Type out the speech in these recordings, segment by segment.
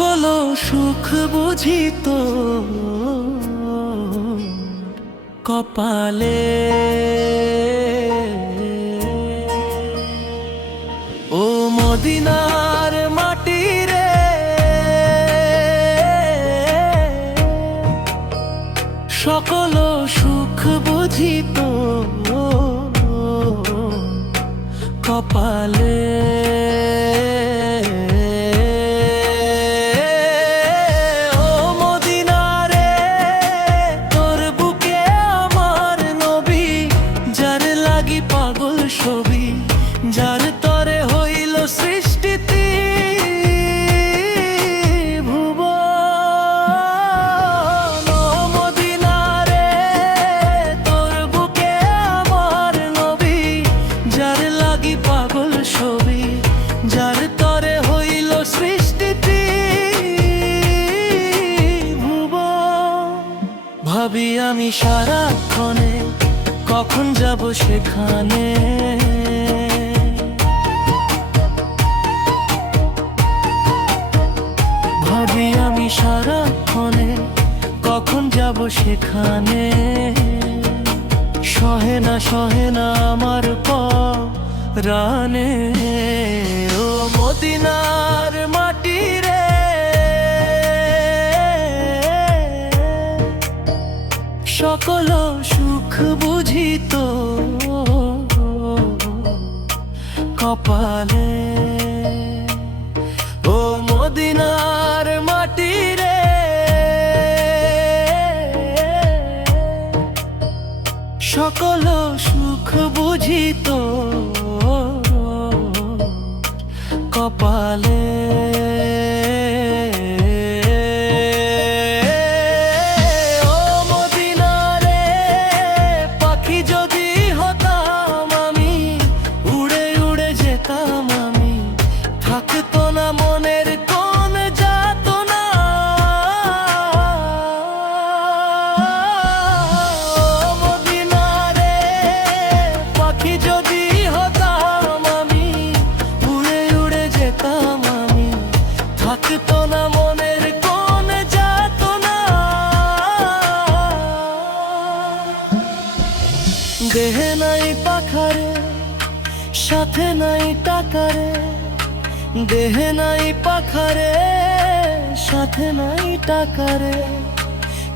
সকল সুখ বুঝিত কপালে। ও মদিনার মাটি রে, সকল সুখ বুঝিত কপালে। পাগল ছবি যার তরে হইল সৃষ্টিতে ভুবন। মদিনারে তোর বুকে আমার নবী, যার লাগি পাগল ছবি যার তরে হইল সৃষ্টিতে ভুবন। ভাবি আমি সারাক্ষণে কখন যাব সেখানে, ভাবি আমি সারাক্ষণে কখন যাব সেখানে। সহে না আমার পরাণে। ও মদিনার মাটি রে, সকল সুখ বুঝিত কপালে। ও মদিনার মাটি রে, সকল সুখ বুঝিত কপালে। থাকতো না মনের কোন যাতনা, মদিনারে পাখি যদি হতাম আমি, উড়ে উড়ে যেতাম আমি। থাকতো না মনের কোন যাতনা, দেহে নাই পাখারে সাথে নাই টাকারে, দেহে নাই পাখারে সাথে নাই টাকারে।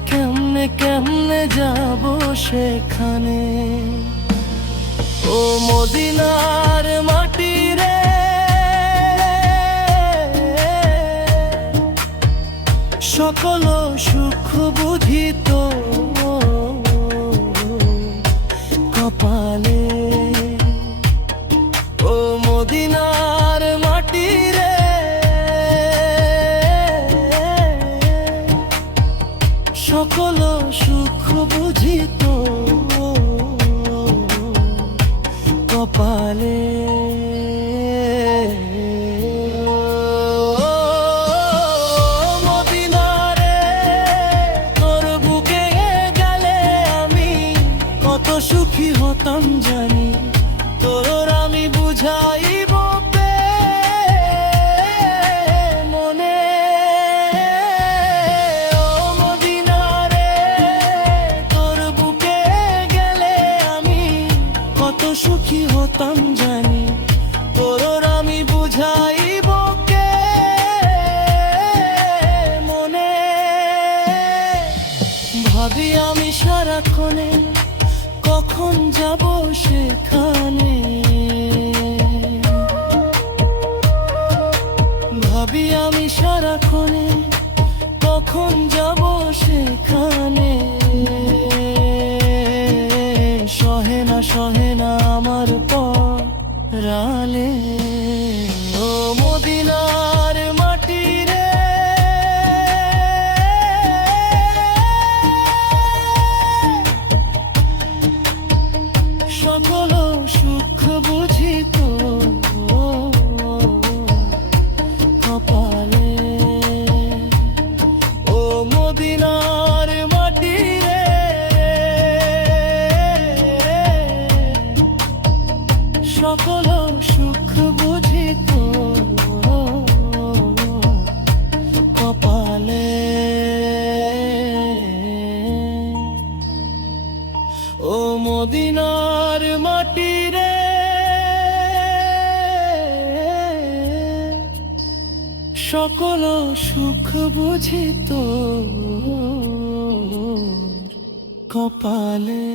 কেমনে কেমনে যাব সেখানে। ও মদিনার মাটি রে, সকল সুখ বুঝিত কপালে। ও মদিনার মাটি রে, সকল সুখ বুঝিত কপালে। মদিনারে তোর বুকে গেলে আমি কত সুখী হতাম জানি। তোর আমি বুঝাইব মনে। ও মদিনারে তোর বুকে গেলে আমি কত সুখী হতাম জানি। তোর আমি বুঝাইব মনে। ভাবি আমি সারাক্ষণে কখন যাব সেখানে, ভাবি আমি সারাক্ষণে কখন যাব সেখানে। সহে না আমার পরাণে। ও মদিনার মাটি রে, সকল সুখ বুঝিত কপালে। ও মদিনার মাটি রে, সকল সুখ বুঝিত মদিনার মাটি রে, সকল সুখ বুঝি তোর কপালে।